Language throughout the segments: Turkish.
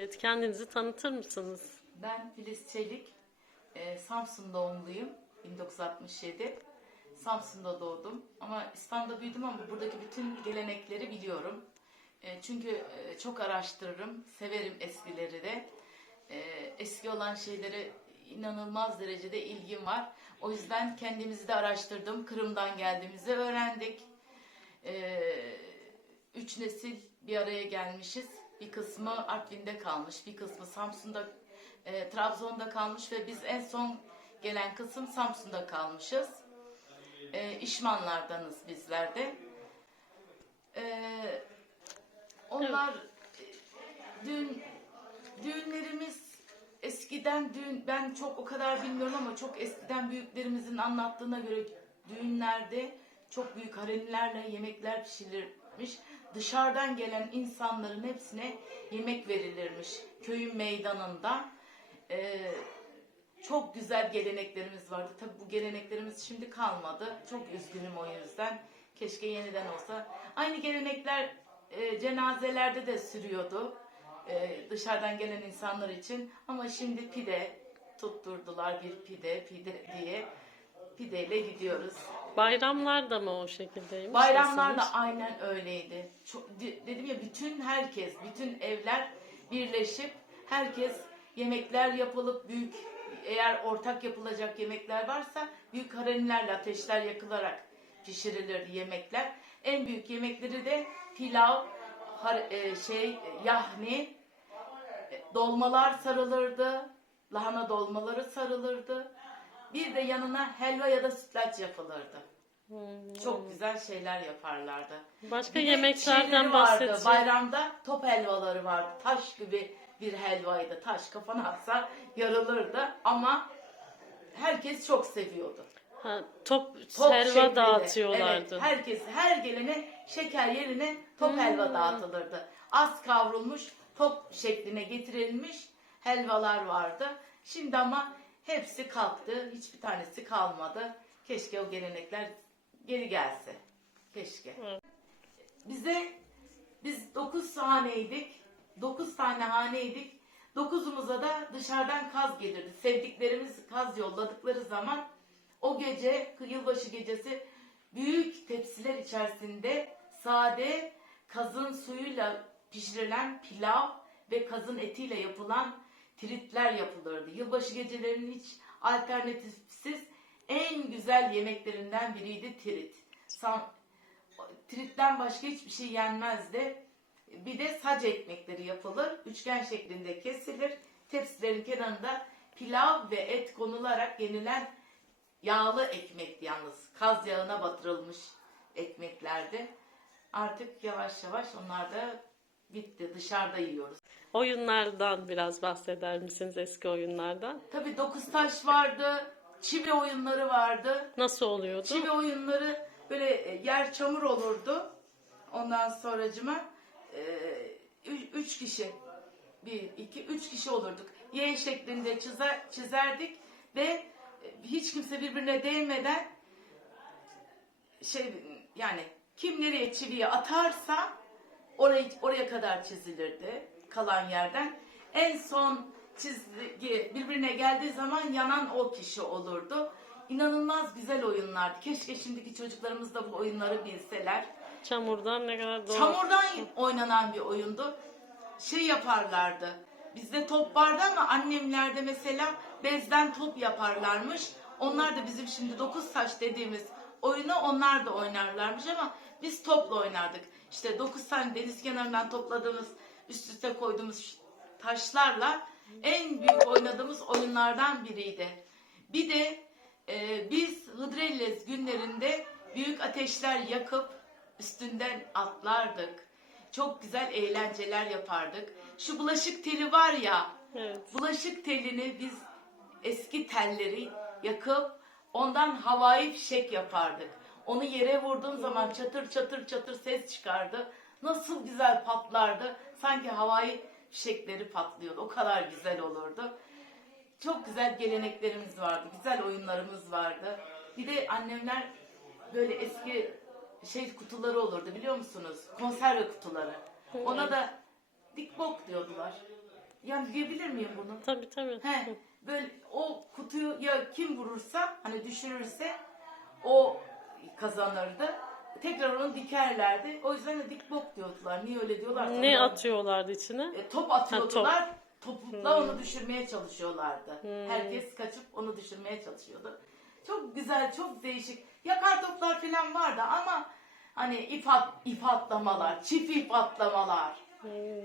Evet, kendinizi tanıtır mısınız? Ben Filiz Çelik, e, Samsun doğumluyum, 1967. Samsun'da doğdum ama İstanbul'da büyüdüm ama buradaki bütün gelenekleri biliyorum. E, çünkü e, çok araştırırım, severim eskileri de. E, eski olan şeylere inanılmaz derecede ilgim var. O yüzden kendimizi de araştırdım. Kırım'dan geldiğimizi öğrendik. E, üç nesil bir araya gelmişiz. Bir kısmı Artvin'de kalmış, bir kısmı Samsun'da, e, Trabzon'da kalmış ve biz en son gelen kısım Samsun'da kalmışız. E, İşmanlardanız bizler de. E, onlar e, düğün düğünlerimiz eskiden düğün ben çok o kadar bilmiyorum ama çok eskiden büyüklerimizin anlattığına göre düğünlerde çok büyük haremlerle yemekler pişirilmiş. Dışarıdan gelen insanların hepsine yemek verilirmiş köyün meydanında. Ee, çok güzel geleneklerimiz vardı. Tabii bu geleneklerimiz şimdi kalmadı. Çok üzgünüm o yüzden. Keşke yeniden olsa. Aynı gelenekler e, cenazelerde de sürüyordu. E, dışarıdan gelen insanlar için. Ama şimdi pide tutturdular bir pide pide diye. Pideyle gidiyoruz. Bayramlar da mı o şekildeymiş? Bayramlar da aynen öyleydi. Çok, de- dedim ya bütün herkes, bütün evler birleşip herkes yemekler yapılıp büyük eğer ortak yapılacak yemekler varsa büyük haremlerle ateşler yakılarak pişirilir yemekler. En büyük yemekleri de pilav, har- e, şey yahni, e, dolmalar sarılırdı. Lahana dolmaları sarılırdı. Bir de yanına helva ya da sütlaç yapılırdı. Hmm. Çok güzel şeyler yaparlardı. Başka Bir de yemeklerden şeyleri vardı. bahsedeceğim. Bayramda top helvaları vardı. Taş gibi bir helvaydı. Taş kafana atsa yarılırdı ama herkes çok seviyordu. Ha, top, Top helva şeklinde. dağıtıyorlardı. Evet, herkes her gelene şeker yerine top Hmm. helva dağıtılırdı. Az kavrulmuş top şekline getirilmiş helvalar vardı. Şimdi ama hepsi kalktı. Hiçbir tanesi kalmadı. Keşke o gelenekler geri gelse. Keşke. Bize biz 9 haneydik. 9 tane haneydik. Dokuzumuza da dışarıdan kaz gelirdi. Sevdiklerimiz kaz yolladıkları zaman o gece yılbaşı gecesi büyük tepsiler içerisinde sade kazın suyuyla pişirilen pilav ve kazın etiyle yapılan tritler yapılırdı. Yılbaşı gecelerinin hiç alternatifsiz en güzel yemeklerinden biriydi trit. Sam- Tritten başka hiçbir şey yenmezdi. Bir de sac ekmekleri yapılır. Üçgen şeklinde kesilir. Tepsilerin kenarında pilav ve et konularak yenilen yağlı ekmekti yalnız. Kaz yağına batırılmış ekmeklerdi. Artık yavaş yavaş onlar da bitti. Dışarıda yiyoruz. Oyunlardan biraz bahseder misiniz eski oyunlardan? Tabii dokuz taş vardı. Çivi oyunları vardı. Nasıl oluyordu? Çivi oyunları böyle e, yer çamur olurdu. Ondan sonracıma e, üç, üç kişi bir, iki, üç kişi olurduk. Y şeklinde çizer, çizerdik ve e, hiç kimse birbirine değmeden şey yani kim nereye çiviyi atarsa oraya, oraya kadar çizilirdi kalan yerden. En son çizgi birbirine geldiği zaman yanan o kişi olurdu. İnanılmaz güzel oyunlardı. Keşke şimdiki çocuklarımız da bu oyunları bilseler. Çamurdan ne kadar doğru. Çamurdan oynanan bir oyundu. Şey yaparlardı. Bizde top vardı ama annemlerde mesela bezden top yaparlarmış. Onlar da bizim şimdi dokuz taş dediğimiz oyunu onlar da oynarlarmış ama biz topla oynardık. İşte dokuz tane deniz kenarından topladığımız üst üste koyduğumuz taşlarla en büyük oynadığımız oyunlardan biriydi. Bir de e, biz Hıdrellez günlerinde büyük ateşler yakıp üstünden atlardık. Çok güzel eğlenceler yapardık. Şu bulaşık teli var ya, Evet. bulaşık telini biz eski telleri yakıp ondan havai fişek yapardık. Onu yere vurduğun zaman çatır çatır çatır ses çıkardı. Nasıl güzel patlardı. Sanki havai fişekleri patlıyordu. O kadar güzel olurdu. Çok güzel geleneklerimiz vardı. Güzel oyunlarımız vardı. Bir de annemler böyle eski şey kutuları olurdu biliyor musunuz? Konserve kutuları. Ona da dikbok diyordular. Yani diyebilir miyim bunu? Tabii tabii. He, böyle o kutuyu ya kim vurursa hani düşürürse o kazanırdı. Tekrar onu dikerlerdi. O yüzden de dik bok diyordular. Niye öyle diyorlar? Ne atıyorlardı içine? E, top atıyordular. Topukla onu düşürmeye çalışıyorlardı. Herkes kaçıp onu düşürmeye çalışıyordu. Çok güzel, çok değişik. Yakar toplar falan vardı ama hani ip, at, ip atlamalar, çift ip atlamalar.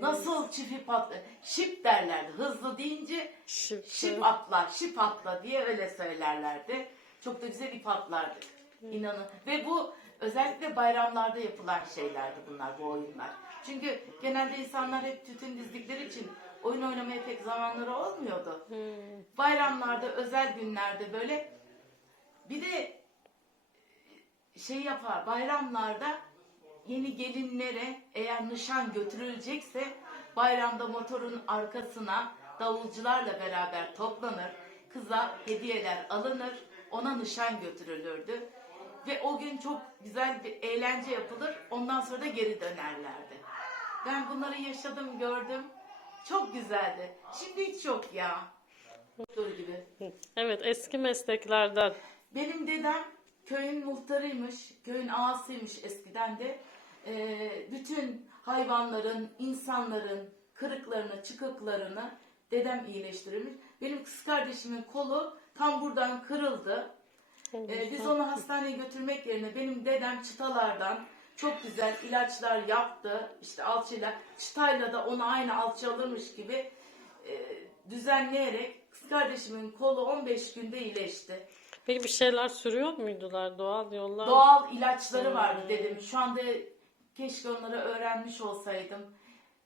Nasıl çift ip atla? Şip derlerdi. Hızlı deyince Şıp şip atla, şip atla diye öyle söylerlerdi. Çok da güzel ip atlardık. İnanın. Ve bu özellikle bayramlarda yapılan şeylerdi bunlar, bu oyunlar. Çünkü genelde insanlar hep tütün dizdikleri için oyun oynamaya pek zamanları olmuyordu. Bayramlarda, özel günlerde böyle bir de şey yapar bayramlarda yeni gelinlere eğer nişan götürülecekse bayramda motorun arkasına davulcularla beraber toplanır. Kıza hediyeler alınır. Ona nişan götürülürdü. Ve o gün çok güzel bir eğlence yapılır. Ondan sonra da geri dönerlerdi. Ben bunları yaşadım, gördüm. Çok güzeldi. Şimdi hiç yok ya. Dur gibi. Evet eski mesleklerden. Benim dedem köyün muhtarıymış, köyün ağasıymış eskiden de. Ee, bütün hayvanların, insanların kırıklarını, çıkıklarını dedem iyileştirirmiş. Benim kız kardeşimin kolu tam buradan kırıldı. Ee, biz onu hastaneye götürmek yerine benim dedem çıtalardan çok güzel ilaçlar yaptı. İşte alçıyla, çıtayla da onu aynı alçı alırmış gibi e, düzenleyerek kız kardeşimin kolu 15 günde iyileşti. Peki bir şeyler sürüyor muydular doğal yollar? Doğal ilaçları vardı dedim. Şu anda keşke onları öğrenmiş olsaydım.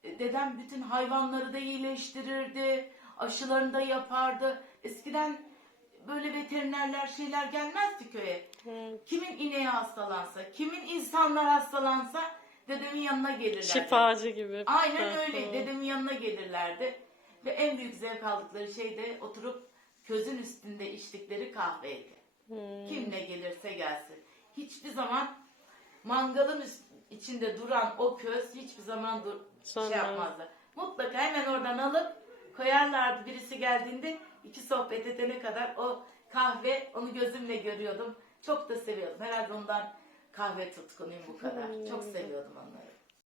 E, Dedem bütün hayvanları da iyileştirirdi. Aşılarını da yapardı. Eskiden böyle veterinerler şeyler gelmezdi köye. Kimin ineği hastalansa, kimin insanlar hastalansa dedemin yanına gelirlerdi. Şifacı gibi. Aynen öyle. Dedemin yanına gelirlerdi. Ve en büyük zevk aldıkları şey de oturup közün üstünde içtikleri kahveydi. Kim ne gelirse gelsin. Hiçbir zaman mangalın üst- içinde duran o köz hiçbir zaman dur Sonra- şey yapmazdı. Mutlaka hemen oradan alıp koyarlardı birisi geldiğinde iki sohbet edene kadar o kahve onu gözümle görüyordum. Çok da seviyordum. Herhalde ondan kahve tutkunuyum bu kadar. Çok seviyordum onları.